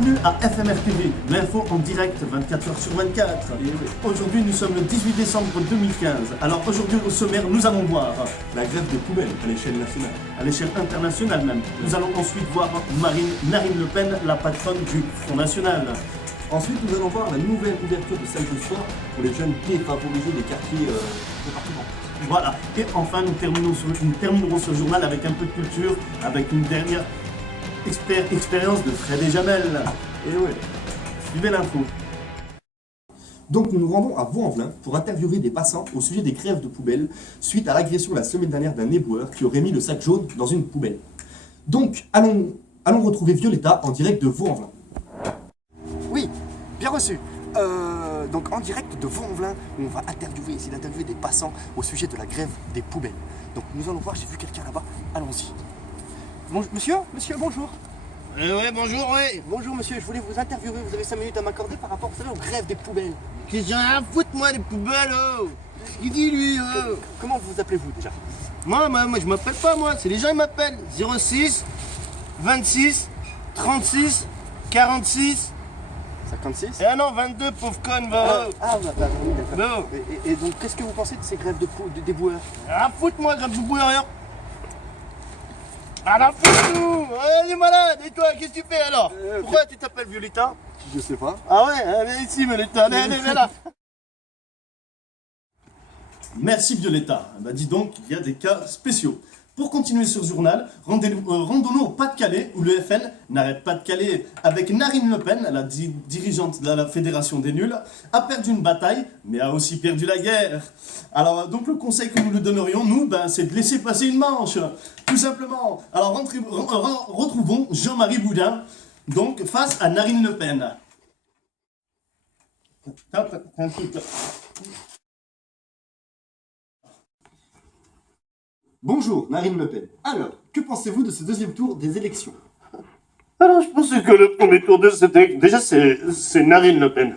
Bienvenue à FMR TV, l'info en direct 24h sur 24. Aujourd'hui nous sommes le 18 décembre 2015. Alors aujourd'hui au sommaire nous allons voir la grève des poubelles à l'échelle nationale. À l'échelle internationale même. Nous allons ensuite voir Marine Le Pen, la patronne du Front National. Ensuite nous allons voir la nouvelle ouverture de salles de sport pour les jeunes défavorisés des quartiers départementaux. Voilà, et enfin nous terminerons ce journal avec un peu de culture, avec une dernière expérience de Fred et Jamel. Et ouais. Suivez l'info. Donc nous nous rendons à Vaux-en-Velin pour interviewer des passants au sujet des grèves de poubelles suite à l'agression la semaine dernière d'un éboueur qui aurait mis le sac jaune dans une poubelle. Donc allons retrouver Violetta en direct de Vaux-en-Velin. Oui, bien reçu. Donc en direct de Vaux-en-Velin, on va essayer d'interviewer des passants au sujet de la grève des poubelles. Donc nous allons voir, j'ai vu quelqu'un là-bas, allons-y. Monsieur, bonjour. Ouais, bonjour, ouais. Bonjour monsieur, je voulais vous interviewer, vous avez 5 minutes à m'accorder par rapport, vous savez, aux grèves des poubelles. Qu'est-ce que j'ai rien à foutre, moi, les poubelles, oh. Il dit, lui, oh. Comment vous appelez-vous déjà? Moi, je m'appelle pas, moi. C'est les gens, ils m'appellent. 06 26 36 46 56. Ah non, 22, pauvre conne, va. Oui, d'accord. Bon. Et donc, qu'est-ce que vous pensez de ces grèves d'éboueurs? Rien à foutre, moi, grave du bouillon, rien. Rien à foutre, nous. Elle est malade. Et toi, qu'est-ce que tu fais, alors? Pourquoi tu t'appelles Violetta? Je sais pas. Ah ouais, viens ici, Violetta. Allez, viens là. Merci Violetta. Bah dis donc, il y a des cas spéciaux. Pour continuer ce journal, rendons-nous au Pas-de-Calais où le FN n'arrête pas de caler avec Marine Le Pen, la dirigeante de la Fédération des Nuls, a perdu une bataille, mais a aussi perdu la guerre. Alors donc le conseil que nous lui donnerions, nous, c'est de laisser passer une manche, tout simplement. Alors retrouvons Jean-Marie Boudin, donc face à Marine Le Pen. Bonjour Marine Le Pen. Alors, que pensez-vous de ce deuxième tour des élections? Alors, je pense que le premier tour de déjà, c'est Marine Le Pen.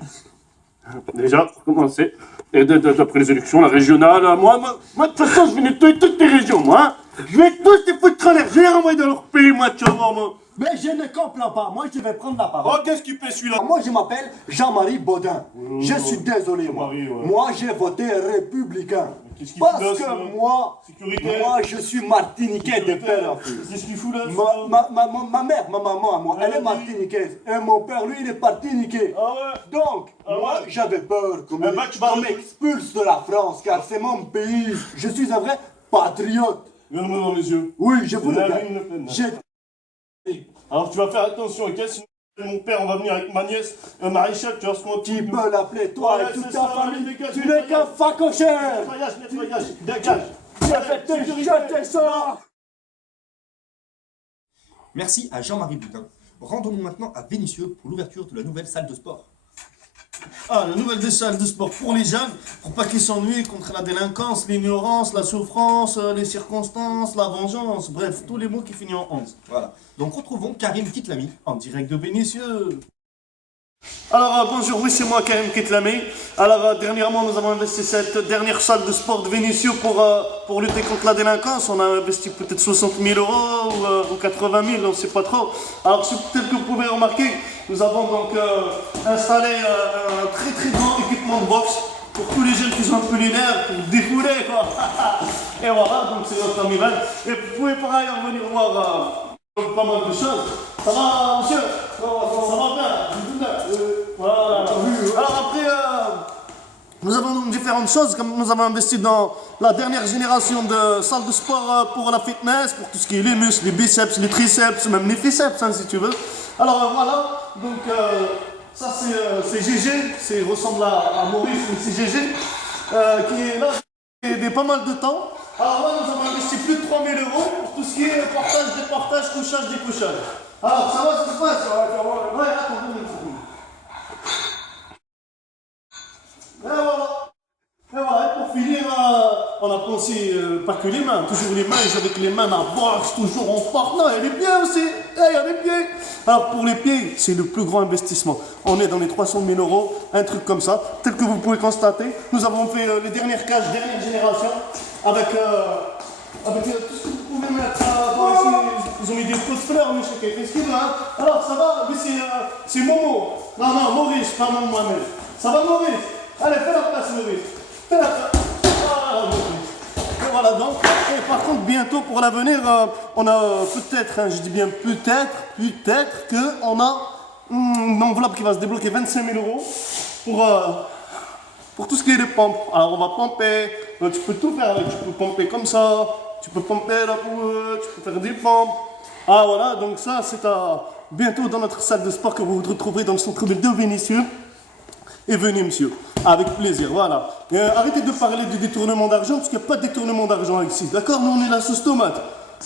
Déjà, pour commencer. Et d'après les élections, la régionale, moi, de toute façon, je vais nettoyer toutes les régions, moi. Hein. Je vais tous les foutre en l'air. Je vais les renvoyer dans leur pays, moi, tu vas voir, moi. Mais je ne comprends pas, moi je vais prendre la parole. Oh, qu'est-ce qu'il fait celui-là? Moi je m'appelle Jean-Marie Baudin. Je suis désolé, moi. ouais. Moi j'ai voté républicain. Qu'est-ce qu'il Parce fout là, que ça moi Sécuritaire. je suis martiniquais de père en fils. Qu'est-ce qu'il fout là? Ma mère, ma maman, moi, elle est martiniquaise. Et mon père, lui, il est martiniquais. Ah ouais? Donc, moi, ouais. j'avais peur qu'on qu'on m'expulse de la France, car c'est mon pays. Je suis un vrai patriote. Regarde-moi dans les yeux. Oui, je vous le Marine Le Pen. dis. Alors tu vas faire attention, ok? Sinon, mon père, on va venir avec ma nièce, un maréchal, tu vois ce qu'on Tu peux l'appeler toi Ouais, et toute c'est ta ça, famille. dégage, Tu n'es qu'un facochère. Nettoyage, dégage. Je vais te jeter ça. Merci à Jean-Marie Boudin. Rendons-nous maintenant à Vénissieux pour l'ouverture de la nouvelle salle de sport. Ah, la nouvelle des salles de sport pour les jeunes, pour pas qu'ils s'ennuient contre la délinquance, l'ignorance, la souffrance, les circonstances, la vengeance, bref, tous les mots qui finissent en 11. Voilà. Donc retrouvons Karim Kitlami. En direct de Vénissieux. Alors bonjour, oui c'est moi Karim Kitlami. Alors dernièrement nous avons investi cette dernière salle de sport de Vénissieux pour lutter contre la délinquance. On a investi peut-être 60 000 € ou 80 000, on ne sait pas trop. Alors peut-être que vous pouvez remarquer, nous avons donc installé un très très grand équipement de boxe pour tous les jeunes qui sont un peu lunaires, pour défouler quoi. Et voilà, donc c'est notre ami Val. Et vous pouvez par ailleurs venir voir pas mal de choses. Ça va monsieur? Ça va bien? Voilà. Alors après, nous avons donc différentes choses, comme nous avons investi dans la dernière génération de salles de sport pour la fitness, pour tout ce qui est les muscles, les biceps, les triceps, même les triceps hein, si tu veux. Alors voilà, donc ça c'est GG, il ressemble à Maurice, mais c'est GG, qui est là depuis pas mal de temps. Alors là nous avons investi plus de 3 000 € pour tout ce qui est portage, déportage, couchage, découchage. Alors ça va, ça se passe? Ouais, attends, une seconde. Et voilà, et pour finir, on a pensé pas que les mains, toujours les mains, avec les mains en boxe, toujours en porte. Non, il y a les pieds aussi, il y a les pieds. Alors pour les pieds, c'est le plus grand investissement. On est dans les 300 000 €, un truc comme ça. Tel que vous pouvez constater, nous avons fait les dernières cages, dernière génération, avec tout ce que vous pouvez mettre ici. Ils ont mis des pots de fleurs, mais chacun fait ce qu'il veut. Hein. Alors, ça va? Lui, c'est Momo. Non, Maurice, pas moi-même. Ça va, Maurice? Allez, fais la place, Maurice. Fais la place. Voilà, Maurice. Et voilà donc. Et par contre, bientôt pour l'avenir, on a peut-être, hein, je dis bien peut-être qu'on a une enveloppe qui va se débloquer 25 000 euros pour tout ce qui est des pompes. Alors, on va pomper. Tu peux tout faire. Tu peux pomper comme ça. Tu peux pomper la poule. Tu peux faire des pompes. Ah, voilà. Donc, ça, c'est bientôt dans notre salle de sport que vous vous retrouverez dans le centre-ville de Vénissieux. Et venez, monsieur, avec plaisir, voilà. Arrêtez de parler de détournement d'argent, parce qu'il n'y a pas de détournement d'argent ici, d'accord? Nous, on est la sauce tomate.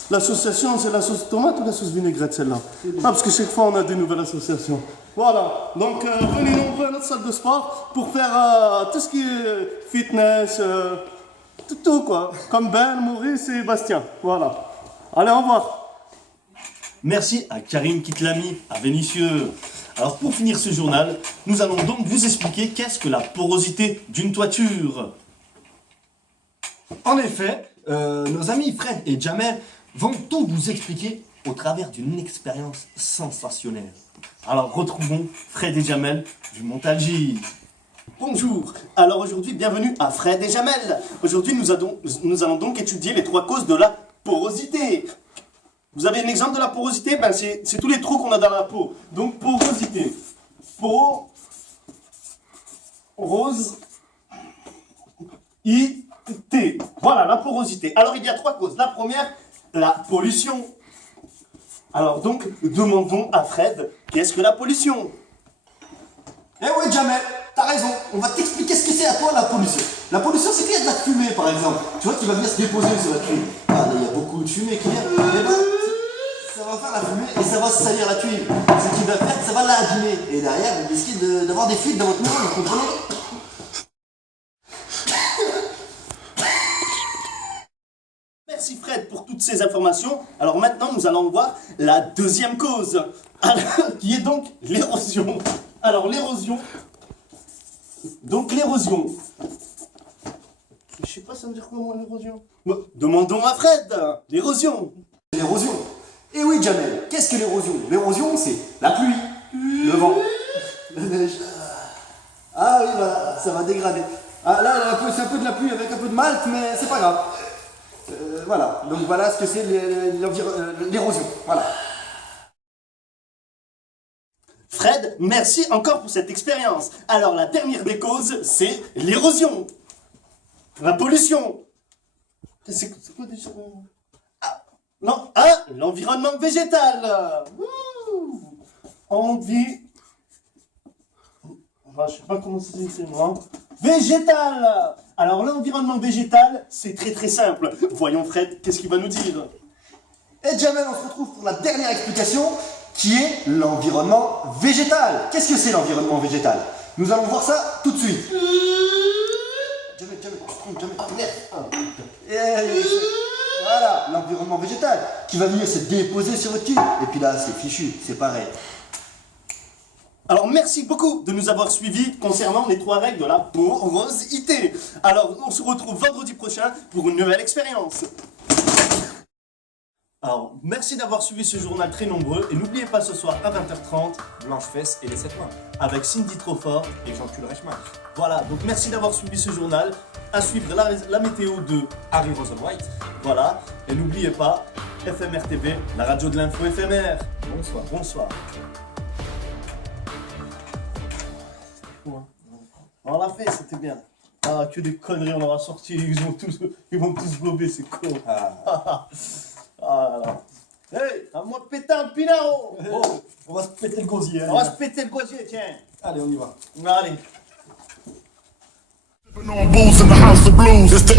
L'association, c'est la sauce tomate ou la sauce vinaigrette, celle-là? Ah, parce que chaque fois, on a des nouvelles associations. Voilà, donc venez nombreux à notre salle de sport pour faire tout ce qui est fitness, tout, quoi. Comme Ben, Maurice et Bastien, voilà. Allez, au revoir. Merci à Karim Kitlami, à Vénissieux. Alors pour finir ce journal, nous allons donc vous expliquer qu'est-ce que la porosité d'une toiture. En effet, nos amis Fred et Jamel vont tout vous expliquer au travers d'une expérience sensationnelle. Alors retrouvons Fred et Jamel du Montalgis. Bonjour, alors aujourd'hui, bienvenue à Fred et Jamel. Aujourd'hui, nous allons donc étudier les 3 causes de la porosité. Vous avez un exemple de la porosité? Ben c'est tous les trous qu'on a dans la peau. Donc porosité. Porosité. Voilà, la porosité. Alors il y a 3 causes. La première, la pollution. Alors donc, demandons à Fred, qu'est-ce que la pollution? Eh ouais, Jamel, t'as raison. On va t'expliquer ce que c'est à toi la pollution. La pollution, c'est qu'il y a de la fumée, par exemple. Tu vois, qui va venir se déposer sur la cuivre. Ah, là, il y a beaucoup de fumée qui vient. Eh ben, ça va faire la fumée et ça va se salir la cuivre. Ce qui va faire que ça va l'abîmer. Et derrière, vous risquez d'avoir des fuites dans votre maison, vous comprenez? Merci Fred pour toutes ces informations. Alors maintenant, nous allons voir la deuxième cause, qui est donc l'érosion. Alors l'érosion. Donc l'érosion. Je sais pas, ça veut dire quoi moi l'érosion? Demandons à Fred. L'érosion. L'érosion. Eh oui, Jamel, qu'est-ce que l'érosion? L'érosion, c'est la pluie, le vent, la neige. Ah oui, voilà, ça va dégrader. Ah là, c'est un peu de la pluie avec un peu de malt, mais c'est pas grave. Voilà, donc voilà ce que c'est l'érosion. Voilà. Fred, merci encore pour cette expérience. Alors la dernière des causes, c'est l'érosion. La pollution. C'est quoi déjà? Non, l'environnement végétal. Je sais pas comment ça s'écrit moi. Végétal. Alors l'environnement végétal, c'est très très simple. Voyons Fred, qu'est-ce qu'il va nous dire? Et Jamel, on se retrouve pour la dernière explication, qui est l'environnement végétal. Qu'est-ce que c'est l'environnement végétal? Nous allons voir ça tout de suite. Jamel, voilà, l'environnement végétal, qui va venir se déposer sur votre cul. Et puis là, c'est fichu, c'est pareil. Alors merci beaucoup de nous avoir suivis concernant les 3 règles de la porosité. Alors on se retrouve vendredi prochain pour une nouvelle expérience. Alors merci d'avoir suivi ce journal très nombreux et n'oubliez pas ce soir à 20h30 Blanche Fesse et les 7 mains. avec Cindy Trofort. Et Jean-Claude Reichmann. Voilà, donc merci d'avoir suivi ce journal. À suivre la météo de Harry Rosenwhite. voilà. Et n'oubliez pas, FMR TV, la radio de l'info éphémère. Bonsoir. Bonsoir. On l'a fait, c'était bien. Ah, que des conneries on aura sorti, ils vont tous glober, c'est con. Ah là. Hey, à moi de péter un pinaro. Bon, on va se péter le gosier. On va se péter le gosier, tiens. Allez, on y va. Allez. On booze in the house of blues. It's the